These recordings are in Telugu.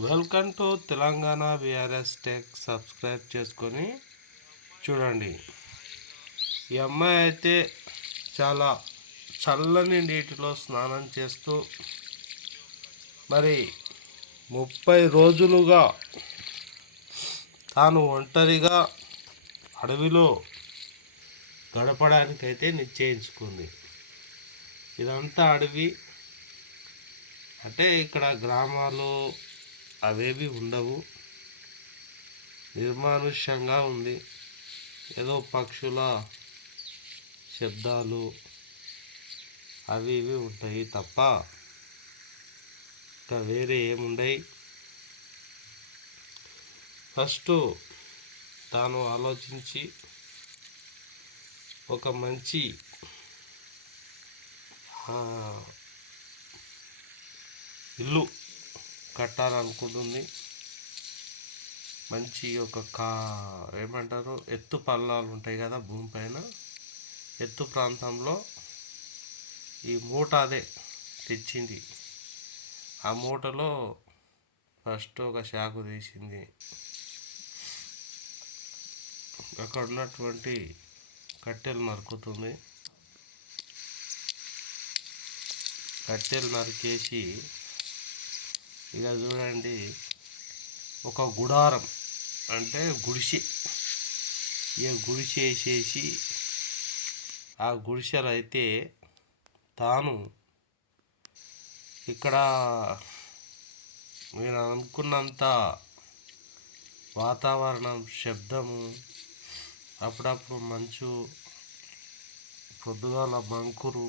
Welcome to Telangana VRS tech. Subscribe చేసుకొని చూడండి. ఈ అమ్మాయి అయితే చాలా చల్లని నీటిలో స్నానం చేస్తూ మరి 30 రోజులుగా తాను ఒంటరిగా అడవిలో గడపడానికైతే నిశ్చయించుకుంది. ఇదంతా అడవి అంటే ఇక్కడ గ్రామాలు అవేవి ఉండవు, నిర్మానుష్యంగా ఉంది. ఏదో పక్షుల శబ్దాలు అవి ఇవి ఉంటాయి తప్ప ఇంకా వేరే ఏముండయి. ఫస్ట్ తాను ఆలోచించి ఒక మంచి ఇల్లు కట్టాలనుకుంటుంది. మంచి ఒక ఏమంటారు, ఎత్తు పల్లాలు ఉంటాయి కదా భూమి పైన, ఎత్తు ప్రాంతంలో ఈ మూట అదే తెచ్చింది. ఆ మూటలో ఫస్ట్ ఒక శాకు తీసింది. అక్కడ ఉన్నటువంటి కట్టెలు నరుకుతుంది. కట్టెలు నరికేసి ఇక చూడండి, ఒక గుడారం అంటే గుడిసె, ఇక గుడిసె వేసేసి ఆ గుడిసెలు అయితే తాను ఇక్కడ నేను అనుకున్నంత వాతావరణం, శబ్దము, అప్పుడప్పుడు మంచు, పొద్దుగాల మంకురు,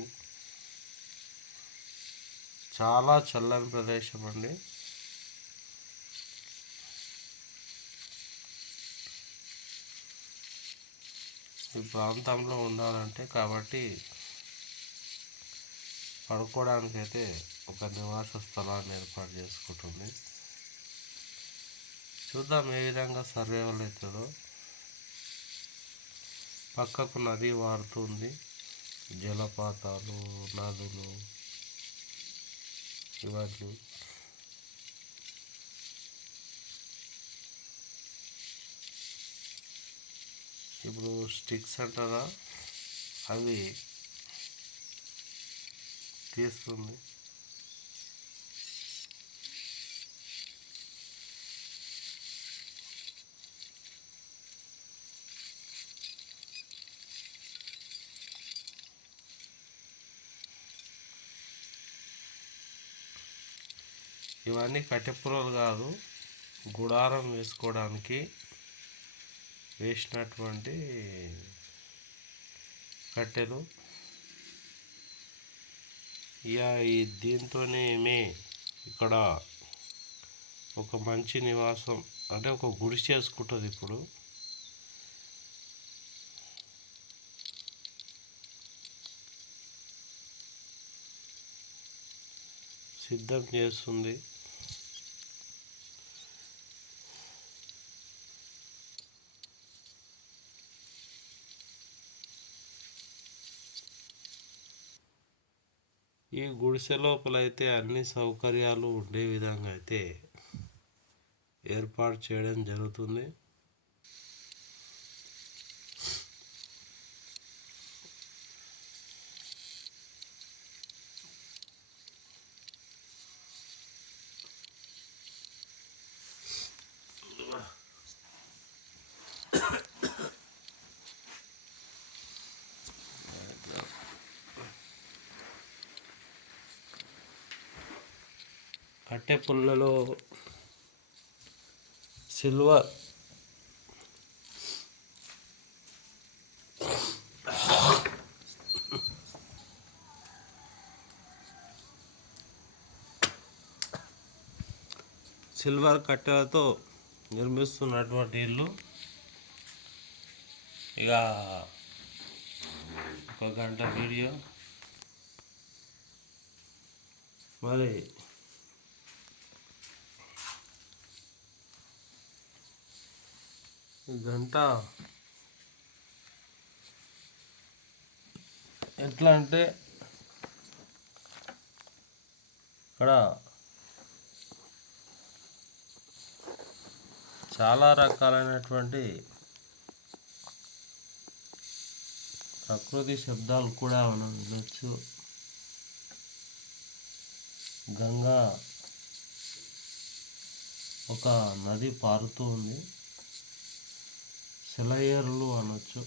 చాలా చల్లని ప్రదేశం అండి. ఈ ప్రాంతంలో ఉండాలంటే కాబట్టి పడుకోవడానికైతే ఒక నివాస స్థలాన్ని ఏర్పాటు చేసుకుంటుంది. చూద్దాం ఏ విధంగా సర్వైవల్ అవుతుందో. పక్కకు నది వారుతుంది, జలపాతాలు, నదులు ఇవన్నీ. ఇప్పుడు స్టిక్స్ అంటారా, అవి తీస్తుంది. ఇవన్నీ కట్టెపుల్లలు కాదు, గుడారం వేసుకోవడానికి వేసినటువంటి కట్టెలు. ఇక ఈ దీంతోనే ఇక్కడ ఒక మంచి నివాసం అంటే ఒక గుడిసె చేసుకుంటుంది. ఇప్పుడు సిద్ధం చేస్తుంది. ఈ గుడిసె లోపల అయితే అన్ని సౌకర్యాలు ఉండే విధంగా అయితే ఏర్పాటు చేయడం జరుగుతుంది. కట్టె పుల్లలో సిల్వర్ కట్టెలతో నిర్మిస్తున్నటువంటి ఇల్లు. ఇక ఒక గంట వీడియో మరి గంట ఎట్లా అంటే ఇక్కడ చాలా రకాలైనటువంటి ప్రకృతి శబ్దాలు కూడా మనం వినొచ్చు. గంగా ఒక నది పారుతూ ఉంది. సెలయేరులు అనొచ్చు.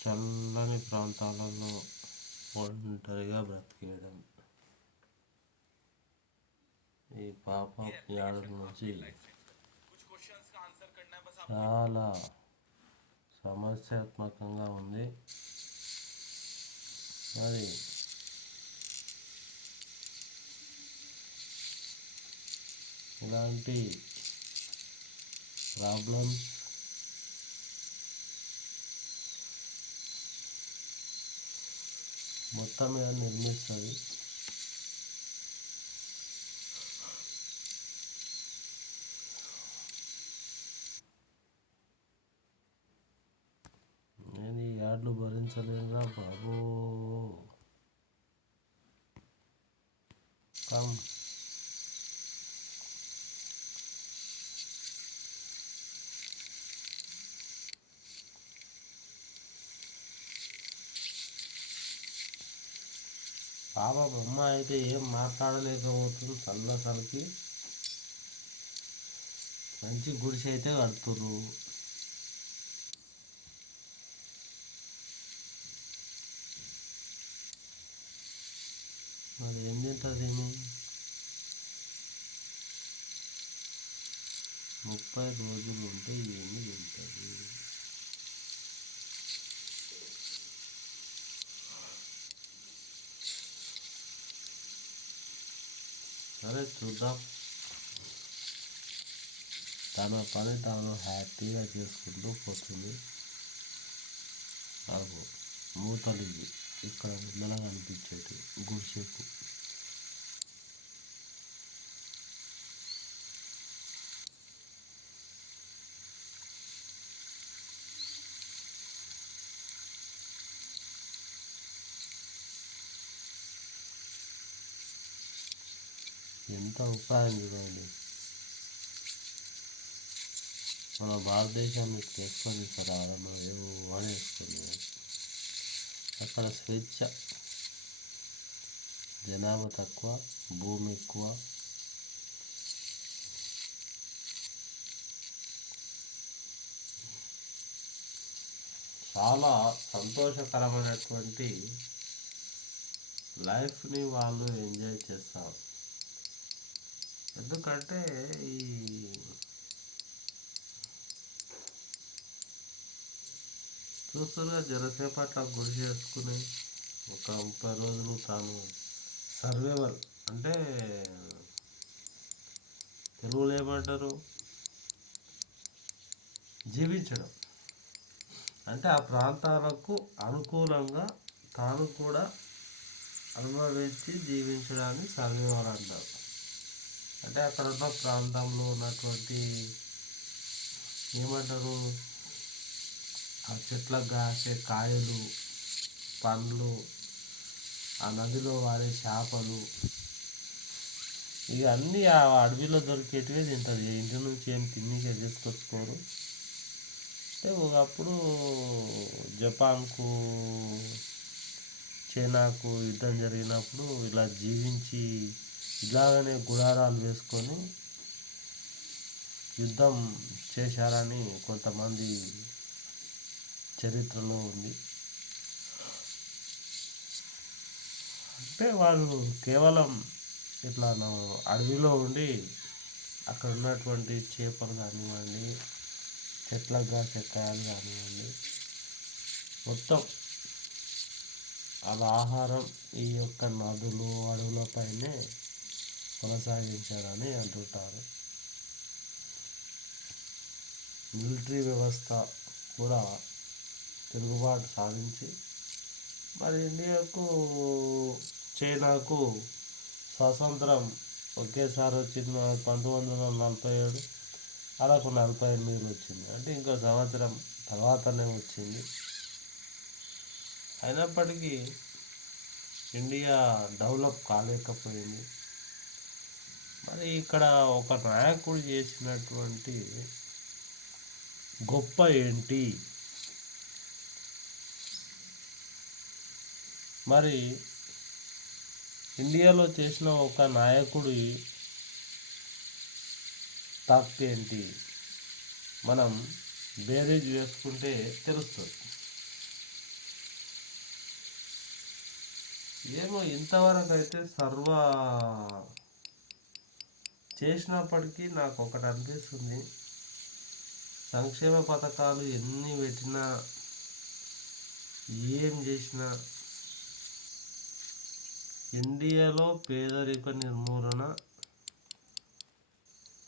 చల్లని ప్రాంతాలలో ఒంటరిగా బ్రతికేయడం. ఈ పాప యాడ నుంచి చాలా సమస్యాత్మకంగా ఉంది. మరి ఇలాంటి ప్రాబ్లమ్స్ మొత్తం మీద నిర్మిస్తుంది. నేను ఈ యాడ్లు భరించలేనురా బాబు. కమ్ పాప బొమ్మ అయితే ఏం మాట్లాడలేకపోతుంది. చల్లసరికి మంచి గుడిసె అయితే కడుతుర్రు. మరి ఏం తింటుంది? 30 రోజులు ఉంటే ఏమి తింటుంది? సరే చూద్దాం. తన పని తాను హ్యాపీగా చేసుకుంటూ పోతుంది. నాకు మూతలు ఇవి ఇక్కడ మెల్లగా అనిపించేటి గుడిసెకు. ఎంత ఉపాయం చూడండి. మన భారతదేశాన్ని వేసుకొని కదా మనం ఏమో వేసుకొని అక్కడ స్వేచ్ఛ, జనాభా తక్కువ, భూమి ఎక్కువ. చాలా సంతోషకరమైనటువంటి లైఫ్ని వాళ్ళు ఎంజాయ్ చేస్తారు. ఎందుకంటే ఈ చూస్తున్నా జరసేపట్ల గురి చేసుకుని ఒక 30 రోజులు తాను సర్వైవల్ అంటే తెలుగులో ఏమంటారు, జీవించడం అంటే ఆ ప్రాంతాలకు అనుకూలంగా తాను కూడా అనుభవించి జీవించడాన్ని సర్వైవల్ అంటారు. అంటే అక్కడ ఉన్న ప్రాంతంలో ఉన్నటువంటి ఏమంటారు, ఆ చెట్లకు కాసే కాయలు, పండ్లు, ఆ నదిలో వాడే చేపలు, ఇవన్నీ ఆ అడవిలో దొరికేటివే తింటుంది. ఇంటి నుంచి ఏం తిన్నికే తీసుకొచ్చుకోరు. అంటే ఒకప్పుడు జపాన్కు చైనాకు యుద్ధం జరిగినప్పుడు ఇలా జీవించి ఇలాగనే గుడారాలు వేసుకొని యుద్ధం చేశారని కొంతమంది చరిత్రలో ఉంది. అంటే వాళ్ళు కేవలం ఇట్లా అడవిలో ఉండి అక్కడ ఉన్నటువంటి చేపలు కానివ్వండి, చెట్లకు కాసే కాయలు కానివ్వండి, మొత్తం వాళ్ళ ఆహారం ఈ యొక్క నదులు అడవులపైనే కొనసాగించారని అంటుంటారు. మిలిటరీ వ్యవస్థ కూడా తిరుగుబాటు సాధించి మరి ఇండియాకు చైనాకు స్వాతంత్రం ఒకేసారి వచ్చింది 1947. అలాకు 48 వచ్చింది. అంటే ఇంకో సంవత్సరం తర్వాతనే వచ్చింది. అయినప్పటికీ ఇండియా డెవలప్ కాలేకపోయింది. మరి ఇక్కడ ఒక నాయకుడు చేసినటువంటి గొప్ప ఏంటి? మరి ఇండియాలో చేసిన ఒక నాయకుడి తప్పేంటి? మనం బేరీజ్ వేసుకుంటే తెలుస్తుంది. ఏమో ఇంతవరకు అయితే చేసినప్పటికీ నాకు ఒకటి అనిపిస్తుంది, సంక్షేమ పథకాలు ఎన్ని పెట్టినా ఏం చేసినా ఇండియాలో పేదరిక నిర్మూలన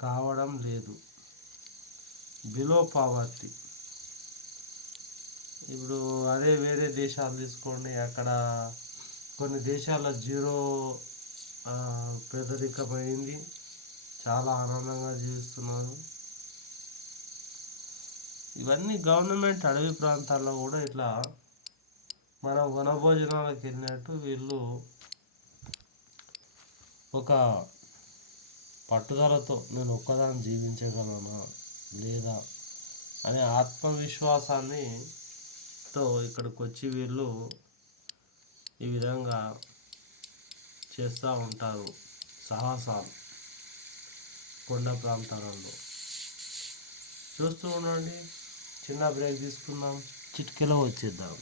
కావడం లేదు. Below poverty. ఇప్పుడు అదే వేరే దేశాలు తీసుకోండి, అక్కడ కొన్ని దేశాల జీరో పేదరికమైంది, చాలా ఆనందంగా జీవిస్తున్నారు. ఇవన్నీ గవర్నమెంట్ అడవి ప్రాంతాల్లో కూడా ఇట్లా మనం వనభోజనాలకు వెళ్ళినట్టు వీళ్ళు ఒక పట్టుదలతో నేను ఒక్కదాన్ని జీవించగలనా లేదా అనే ఆత్మవిశ్వాసాన్నితో ఇక్కడికి వచ్చి వీళ్ళు ఈ విధంగా చేస్తూ ఉంటారు సాహసాలు కొండ ప్రాంతాలలో. చూస్తూ ఉండండి. చిన్న బ్రేక్ తీసుకుందాం, చిటికెలో వచ్చేద్దాం.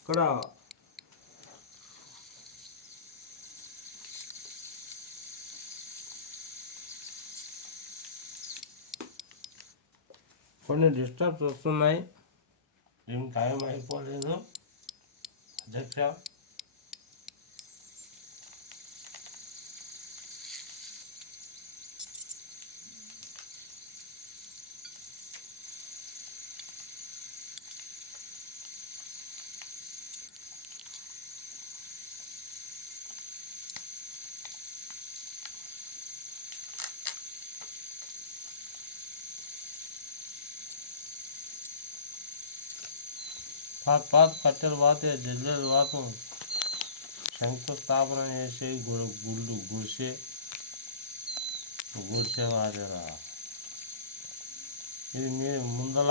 ఇక్కడ కొన్ని డిస్టర్బ్స్ వస్తున్నాయి. ఏం టైం అయిపోలేదు అధ్యక్ష. పాత కట్టెలు పాతే జల్లెలు పాతం శంకుస్థాపన చేసి గుడిసే వారేరా. ఇది మీ ముందల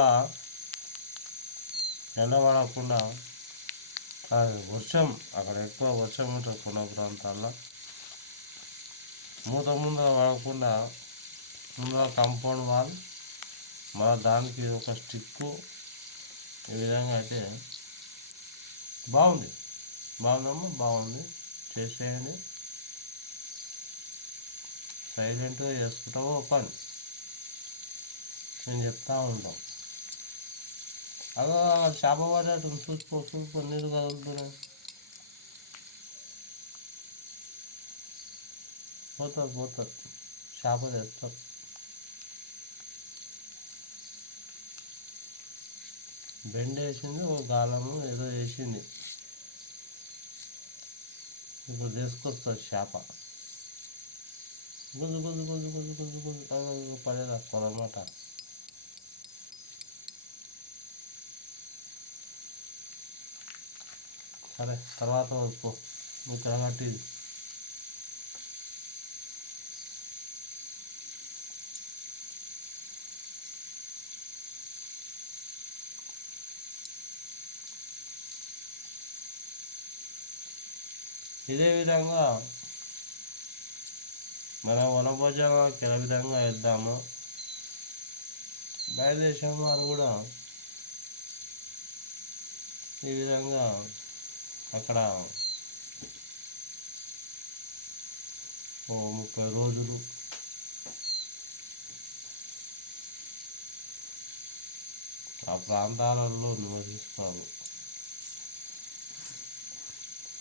ఎండబడకుండా వర్షం, అక్కడ ఎక్కువ వర్షం ఉంటుంది కొండ ప్రాంతాల్లో, ముందర పడకుండా ముందర కాంపౌండ్ వాల్, మన దానికి ఒక స్టిక్కు, ఈ విధంగా అయితే బాగుంది. చేసేయండి, సైలెంట్గా చేసుకుంటావో పని నేను చెప్తా ఉంటాం. అదో చేప పడేటట్టు చూసుకో నీళ్ళు కదులుతున్నాయి. పోతుంది చేప తెస్తారు. బెండ్ వేసింది, ఒక గాలము ఏదో వేసింది, ఇప్పుడు తీసుకొస్తుంది చేప. గుంజు పడేదన్నమాట. సరే, తర్వాత పో, నువ్వు కట్టి ఇదే విధంగా మన వనభోజనాలకు ఏ విధంగా వెళ్దామో బయట దేశం వారు కూడా ఈ విధంగా అక్కడ ఓ 30 రోజులు ఆ ప్రాంతాలలో నివసిస్తారు.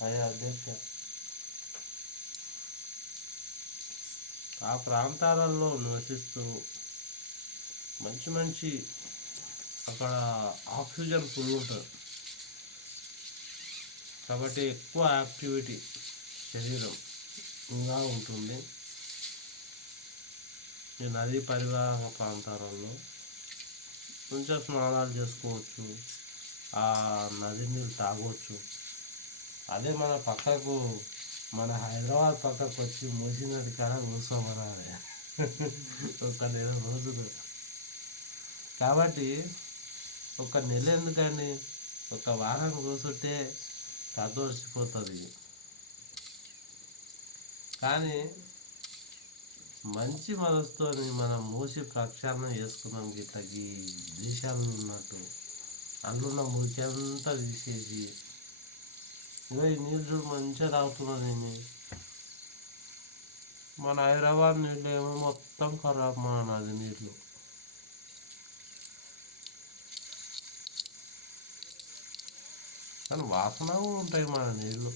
అయ్యా అధ్యక్ష, ఆ ప్రాంతాలలో నివసిస్తూ మంచి మంచి అక్కడ ఆక్సిజన్ ఫుల్ ఉంటుంది కాబట్టి ఎక్కువ యాక్టివిటీ శరీరం ఇంకా ఉంటుంది. ఈ నదీ పరివాహక ప్రాంతాలలో కొంచెం స్నానాలు చేసుకోవచ్చు, ఆ నది నీళ్ళు తాగవచ్చు. అదే మన పక్కకు మన హైదరాబాద్ పక్కకు వచ్చి మూసీ నది కాడ కూర్చోమనాలి ఒక నెల రోజులు. కాబట్టి ఒక నెల ఎందుకండి, ఒక వారం కూర్చుంటే కథోసిపోతుంది. కానీ మంచి మనసుతో మనం మూసి ప్రక్షాళన చేసుకున్నాం. గిట్లా ఈ దేశాలు ఉన్నట్టు అందులో మురికి అంతా తీసేసి ఇగో ఈ నీళ్ళు చూడు మంచిగా తాగుతున్నది. నేను మన హైదరాబాద్ నీళ్ళు ఏమో మొత్తం ఖరాబ్ మన నది నీళ్ళు. కానీ వాసన కూడా ఉంటాయి మన నీళ్ళు.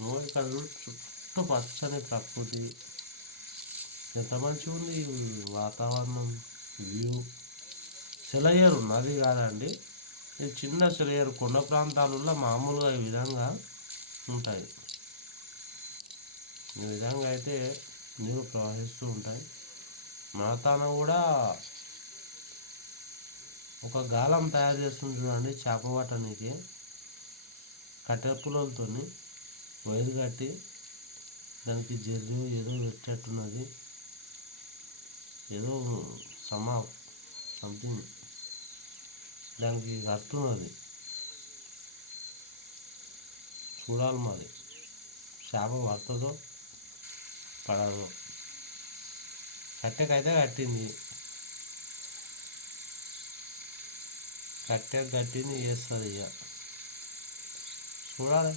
నువ్వు ఇక్కడ చుట్టూ పచ్చని ప్రకృతి, ఎంత మంచిగా ఉంది వాతావరణం, వ్యూ. సెలయేరు నది కాదండి, ఇది చిన్న సెలయేరు. కొండ ప్రాంతాలలో మామూలుగా ఈ విధంగా ఉంటాయి. ఈ విధంగా అయితే నీరు ప్రవహిస్తూ ఉంటాయి. మాతాన కూడా ఒక గాలం తయారు చేస్తుంది చూడండి చేప పట్టడానికి. కట్టెల పుల్లలతో వైరు కట్టి దానికి జర్రు ఏదో పెట్టేట్టున్నది, ఏదో సంథింగ్ దానికి కడుతున్నది. చూడాలి మరి చేప పడుతుందో పడదో. కట్టెకైతే కట్టింది, కట్టె కట్టింది చేస్తుంది. ఇక చూడాలి.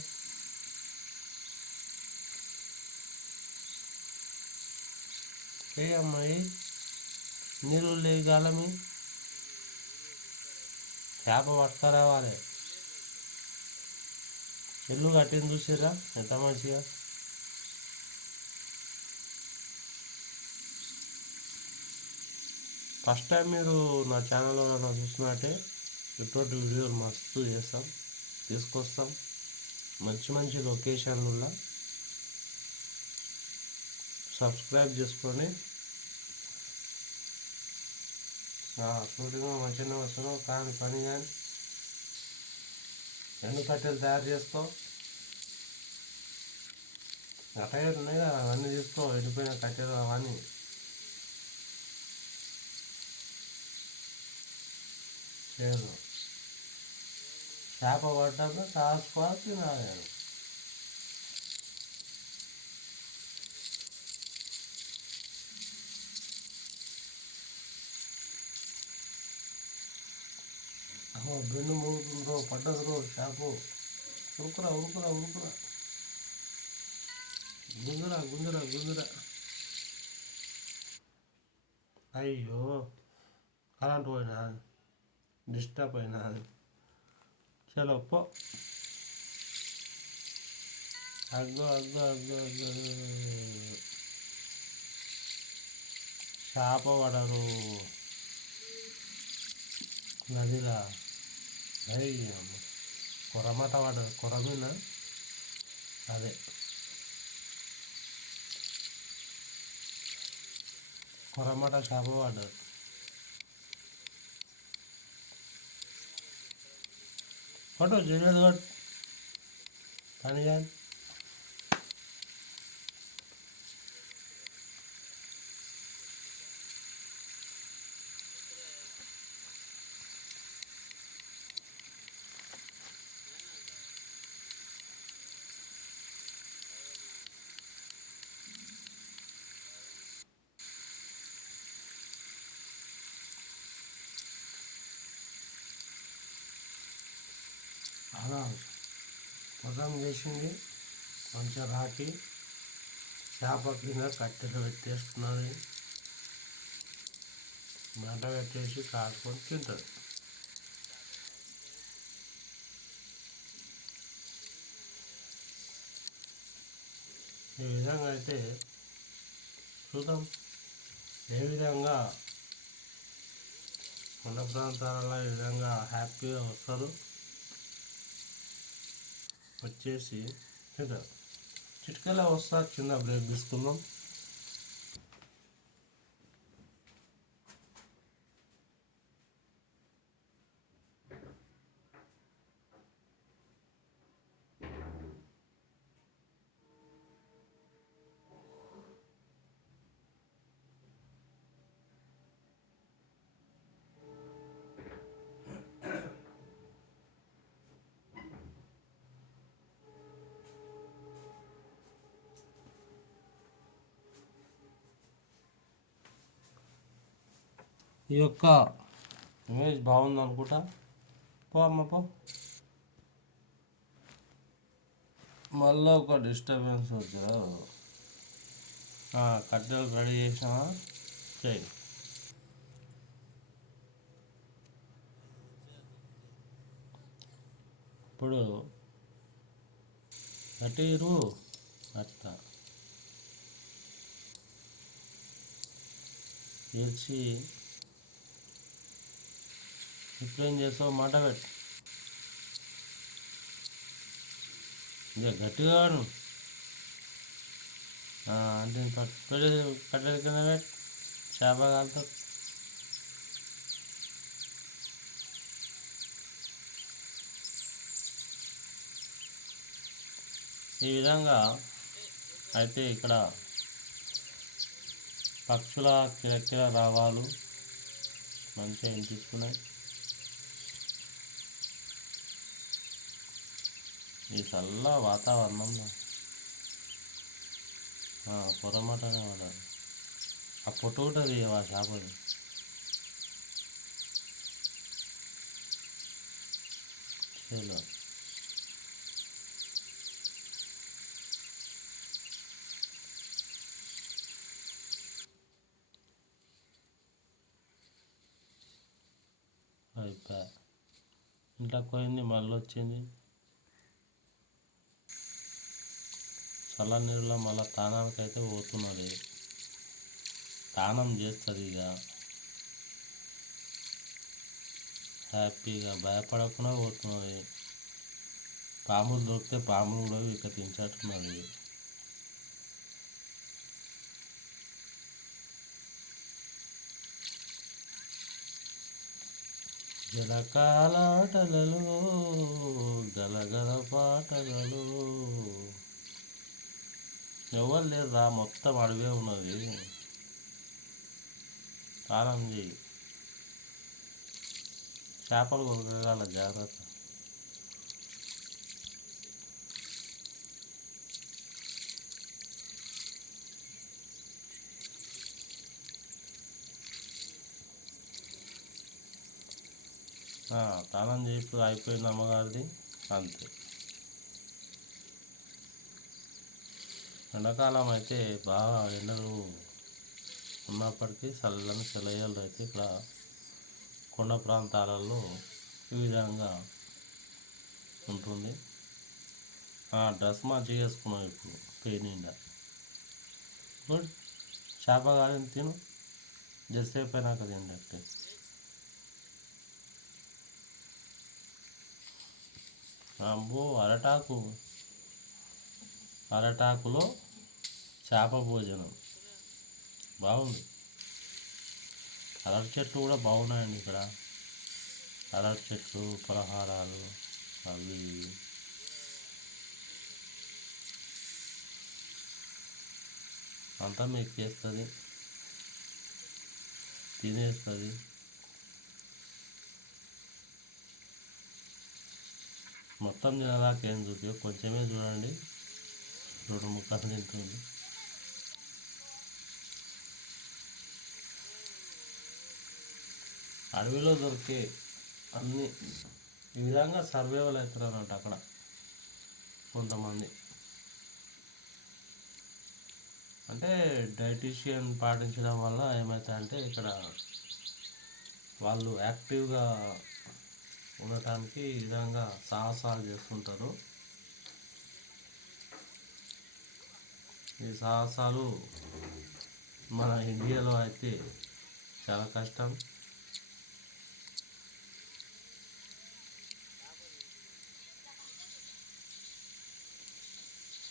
ఏ అమ్మాయి నీళ్ళు లేని గాలమి చేప పట్టుకురావాలి. ఇల్లు కట్టింది చూసిరా ఎంత మంచిగా. ఫస్ట్ టైం మీరు నా ఛానల్లో చూసినట్టే ఇటువంటి వీడియోలు మస్తు చేస్తాం, తీసుకొస్తాం. మంచి మంచి లొకేషన్లలో సబ్స్క్రైబ్ చేసుకొని షూటింగ్ మంచిగానే వస్తున్నావు. కానీ పని కానీ ఎండు కట్టెలు తయారు చేసుకో, అట్టగా ఉన్నాయి కదా అవన్నీ తీసుకో, ఎండిపోయిన కట్టెలు అవన్నీ. లేదు చేప పడ్డాక కాసుకోవాలి, తినాలి. బెన్ను మురుగుతుందో పడ్డదో చేప. ఉరుకురా ఉరుకురా ఉరుకురా, గుంజురా గుంజురా గుంజురా. అయ్యో కరెంట్ పోయినా, డిస్టర్బ్ అయినా. చలో పో. అగ్గో అగ్గో అగ్గో అగ్గో, చేప పడరు నదిలా. అయ్య కొరమట పడరు, కొరమీన అదే కొరమట చేప పడ్డరు. ఫోటో జగన్ కొట్ పని కానీ. అలా పొలం చేసింది మంచిగా రాకి చేప కింద కట్టెలు పెట్టేస్తున్నది, మంట పెట్టేసి కాసుకొని తింటుంది. ఈ విధంగా అయితే చూద్దాం ఏ విధంగా కొండ ప్రాంతాలలో ఈ విధంగా హ్యాపీగా వస్తారు, వచ్చేసి తింటారు. చిటికెలా వస్తా, చిన్న బ్రేక్ తీసుకుందాం. ఈ యొక్క ఇమేజ్ బాగుంది అనుకుంటా. పో అమ్మ పో. మళ్ళీ ఒక డిస్టర్బెన్స్ వచ్చా. కట్టెలు రెడీ చేసినావా? చేయి. ఇప్పుడు కట్టేరు అట్లా తెచ్చి ఇప్పుడేం చేస్తావు? మాట పెట్టు. ఇంకా గట్టిగాను అంటే కట్టెల కింద పెట్టు, చేప కాలుతుంది. ఈ విధంగా అయితే ఇక్కడ పక్షుల కిలకిల రావాలు మంచిగా వినిపిస్తున్నాయి. ఈ చల్ల వాతావరణంలో పొరమాటనే పడాలి. ఆ పొట్టు ఉంటుంది ఆ చేపది. చేలో అయిపోయా, ఇంట్లోకి పోయింది, మళ్ళీ వచ్చింది. చల్ల నీళ్ళలో మళ్ళీ తానానికి అయితే పోతున్నది. తానం చేస్తుంది ఇక హ్యాపీగా భయపడకుండా పోతున్నది. పాములు దొరికితే పాములు కూడా ఇక తించేట్టున్నది. జలకాలాటలలో గలగల పాటలలో ఎవరు లేరు రా, మొత్తం అడివే ఉన్నది. స్నానం చేయి, చేపలు కొరకగల జాగ్రత్త. స్నానం చేసి అయిపోయింది అమ్మగారిది, అంతే. ఎండాకాలం అయితే బాగా ఎండలు ఉన్నప్పటికీ చల్లని సెలయేళ్ళు అయితే ఇక్కడ కొండ ప్రాంతాలలో ఈ విధంగా ఉంటుంది. డ్రెస్ మార్చి చేసుకున్నాం ఇప్పుడు పెయినిండా. గుడ్, చేప కాదని తిను, జసేపు అయినాక తింటే. అబ్బో, అరటాకులో చేప భోజనం బాగుంది. అరటి చెట్లు కూడా బాగున్నాయండి ఇక్కడ. అరటి చెట్లు, పలహారాలు అవి అంతా మీకు చేస్తుంది, తినేస్తుంది. మొత్తం తినదాకా ఏం చూపి, కొంచెమే చూడండి, 2 ముక్కలు తింటుంది. అడవిలో దొరికే అన్నీ ఈ విధంగా సర్వైవల్ అవుతారు అన్నట్టు అక్కడ కొంతమంది. అంటే డైటీషియన్ పాటించడం వల్ల ఏమవుతాయంటే ఇక్కడ వాళ్ళు యాక్టివ్గా ఉండటానికి ఈ విధంగా సాహసాలు చేస్తుంటారు. ఈ సాహసాలు మన ఇండియాలో అయితే చాలా కష్టం.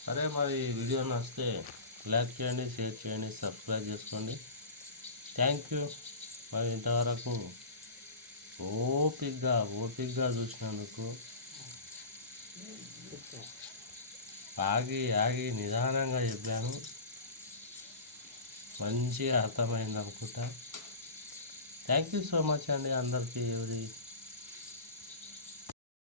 సరే, మరి వీడియో నచ్చితే లైక్ చేయండి, షేర్ చేయండి, సబ్స్క్రైబ్ చేసుకోండి. Thank you. మరి ఇంతవరకు ఓపిక్గా చూసినందుకు. ఆగి నిదానంగా చెప్పాను, మంచిగా అర్థమైంది అనుకుంటా. థ్యాంక్ యూ సో మచ్ అండి అందరికీ.